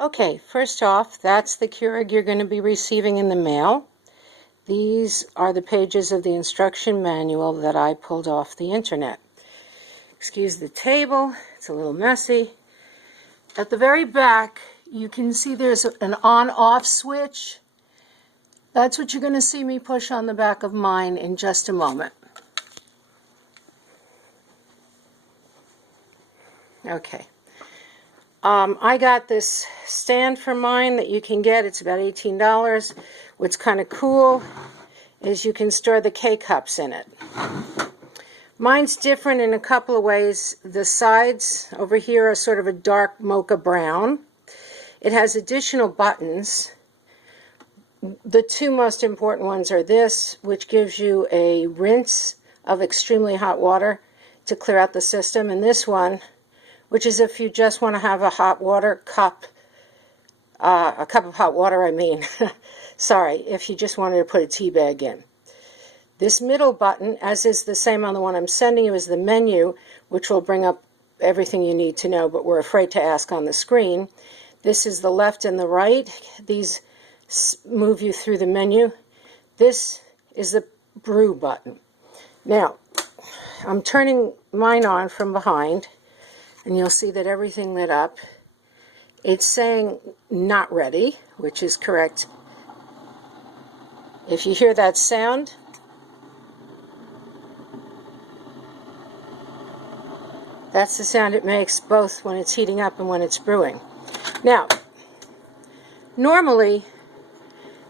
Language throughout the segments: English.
Okay, first off, that's the Keurig you're going to be receiving in the mail. These are the pages of the instruction manual that I pulled off the internet. Excuse the table, it's a little messy. At the very back, you can see there's an on-off switch. That's what you're going to see me push on the back of mine in just a moment. Okay. I got this stand for mine that you can get. It's about $18. What's kind of cool is you can store the K-cups in it. Mine's different in a couple of ways. The sides over here are sort of a dark mocha brown. It has additional buttons. The two most important ones are this, which gives you a rinse of extremely hot water to clear out the system, and this one, which is if you just want to have a hot water cup, a cup of hot water, I mean. Sorry, if you just wanted to put a tea bag in. This middle button, as is the same on the one I'm sending you, is the menu, which will bring up everything you need to know, but we're afraid to ask on the screen. This is the left and the right. These move you through the menu. This is the brew button. Now, I'm turning mine on from behind, and you'll see that everything lit up. It's saying not ready, which is correct. If you hear that sound, that's the sound it makes both when it's heating up and when it's brewing. Now, normally,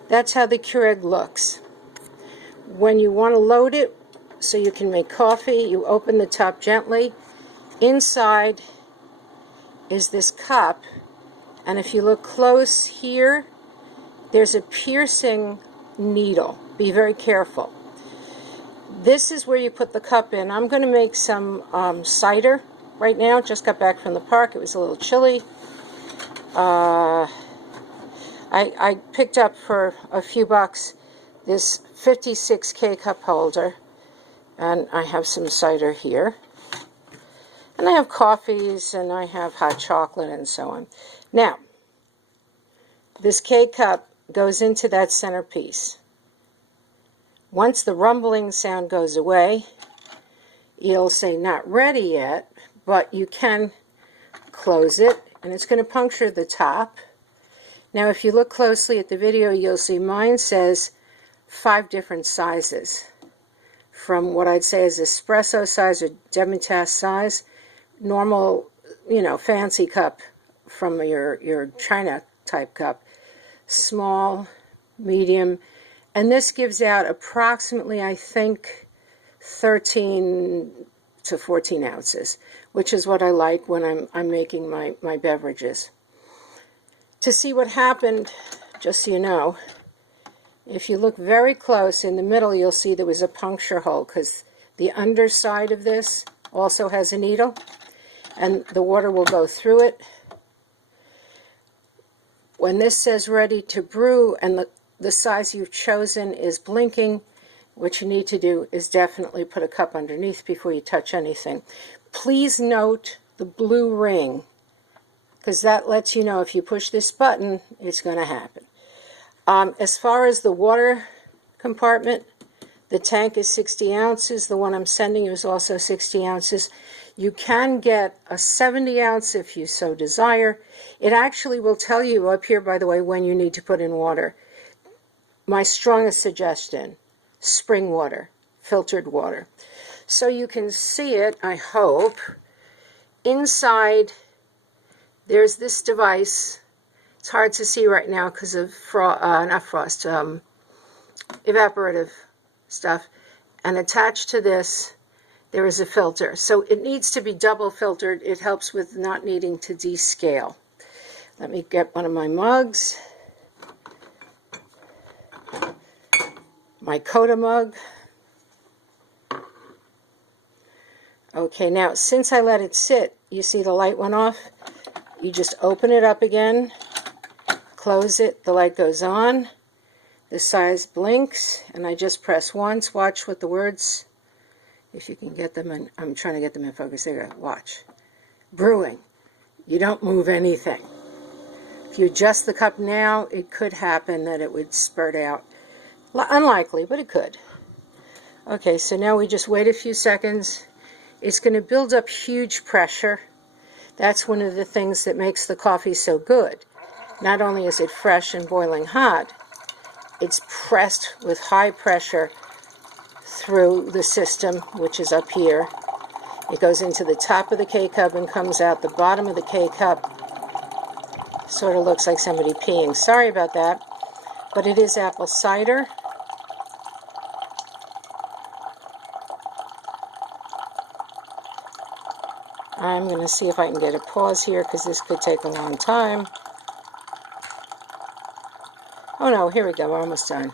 that's how the Keurig looks. When you want to load it so you can make coffee, you open the top gently. Inside is this cup, and if you look close here, there's a piercing needle. Be very careful. This is where you put the cup in. I'm going to make some cider right now. Just got back from the park. It was a little chilly. I picked up for a few bucks this 56 K-cup holder, and I have some cider here. And I have coffees, and I have hot chocolate, and so on. Now, this K-cup goes into that centerpiece. Once the rumbling sound goes away, you'll say not ready yet, but you can close it, and it's going to puncture the top. Now, if you look closely at the video, you'll see mine says 5 different sizes, from what I'd say is espresso size or demi-tasse size, normal, fancy cup from your China type cup, small, medium, and this gives out approximately, I think, 13 to 14 ounces, which is what I like when I'm making my beverages. To see what happened, just so you know, if you look very close in the middle, you'll see there was a puncture hole because the underside of this also has a needle, and the water will go through it. When this says ready to brew and the size you've chosen is blinking, what you need to do is definitely put a cup underneath before you touch anything. Please note the blue ring, because that lets you know if you push this button, it's going to happen. As far as the water compartment, the tank is 60 ounces. The one I'm sending you is also 60 ounces. You can get a 70 ounce if you so desire. It actually will tell you up here, by the way, when you need to put in water. My strongest suggestion, spring water, filtered water. So you can see it, I hope. Inside, there's this device. It's hard to see right now because of evaporative stuff. And attached to this, there is a filter. So it needs to be double filtered. It helps with not needing to descale. Let me get one of my mugs. My Coda mug. Okay, now since I let it sit, you see the light went off. You just open it up again, close it, the light goes on, the size blinks, and I just press once. Watch what the words, if you can get them in, I'm trying to get them in focus. There you go, watch. Brewing. You don't move anything. If you adjust the cup now, it could happen that it would spurt out. Unlikely, but it could. Okay, so now we just wait a few seconds. It's going to build up huge pressure. That's one of the things that makes the coffee so good. Not only is it fresh and boiling hot, it's pressed with high pressure through the system, which is up here. It goes into the top of the K-cup and comes out the bottom of the K-cup. Sort of looks like somebody peeing. Sorry about that. But it is apple cider. I'm going to see if I can get a pause here because this could take a long time. Oh no, here we go. We're almost done.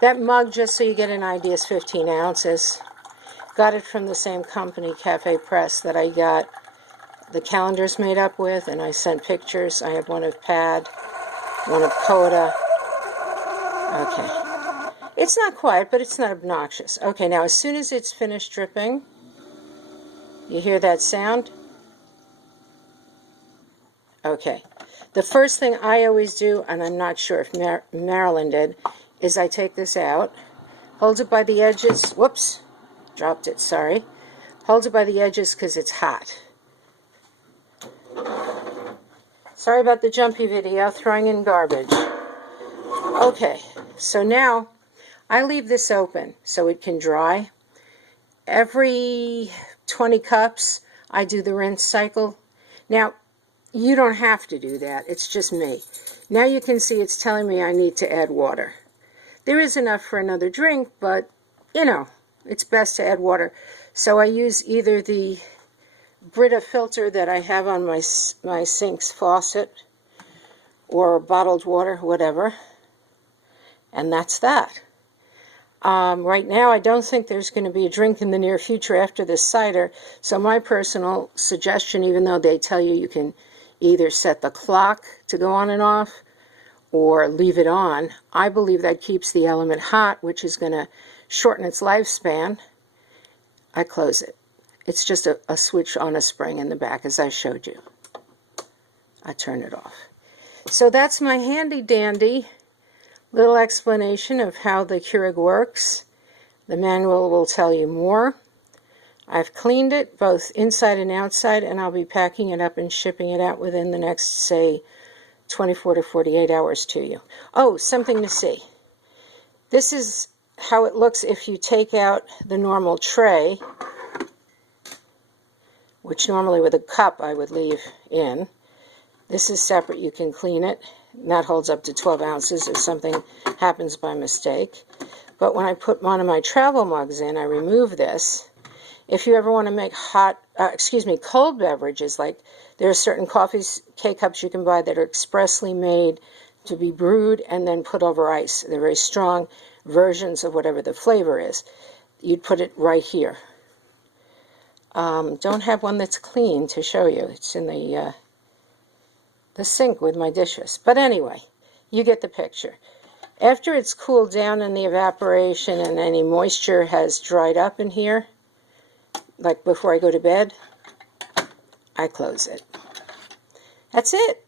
That mug, just so you get an idea, is 15 ounces. Got it from the same company, Cafe Press, that I got the calendars made up with, and I sent pictures. I have one of Pad, one of Coda. Okay. It's not quiet, but it's not obnoxious. Okay, now as soon as it's finished dripping, you hear that sound? Okay. The first thing I always do, and I'm not sure if Marilyn did, is I take this out, hold it by the edges. Whoops, dropped it, sorry. Hold it by the edges because it's hot. Sorry about the jumpy video, throwing in garbage. Okay, so now I leave this open so it can dry. Every 20 cups, I do the rinse cycle. Now, you don't have to do that. It's just me. Now you can see it's telling me I need to add water. There is enough for another drink, but, you know, it's best to add water. So I use either the Brita filter that I have on my sink's faucet or bottled water, whatever. And that's that. Right now, I don't think there's going to be a drink in the near future after this cider. So my personal suggestion, even though they tell you you can either set the clock to go on and off or leave it on, I believe that keeps the element hot, which is going to shorten its lifespan. I close it. It's just a switch on a spring in the back, as I showed you. I turn it off. So that's my handy-dandy little explanation of how the Keurig works. The manual will tell you more. I've cleaned it both inside and outside, and I'll be packing it up and shipping it out within the next, say, 24 to 48 hours to you. Oh, something to see. This is how it looks if you take out the normal tray, which normally with a cup I would leave in. This is separate. You can clean it. And that holds up to 12 ounces if something happens by mistake. But when I put one of my travel mugs in, I remove this. If you ever want to make cold beverages, like there are certain coffee K-cups you can buy that are expressly made to be brewed and then put over ice. They're very strong versions of whatever the flavor is. You'd put it right here. Don't have one that's clean to show you. It's in the sink with my dishes. But anyway, you get the picture. After it's cooled down and the evaporation and any moisture has dried up in here, like before I go to bed, I close it. That's it.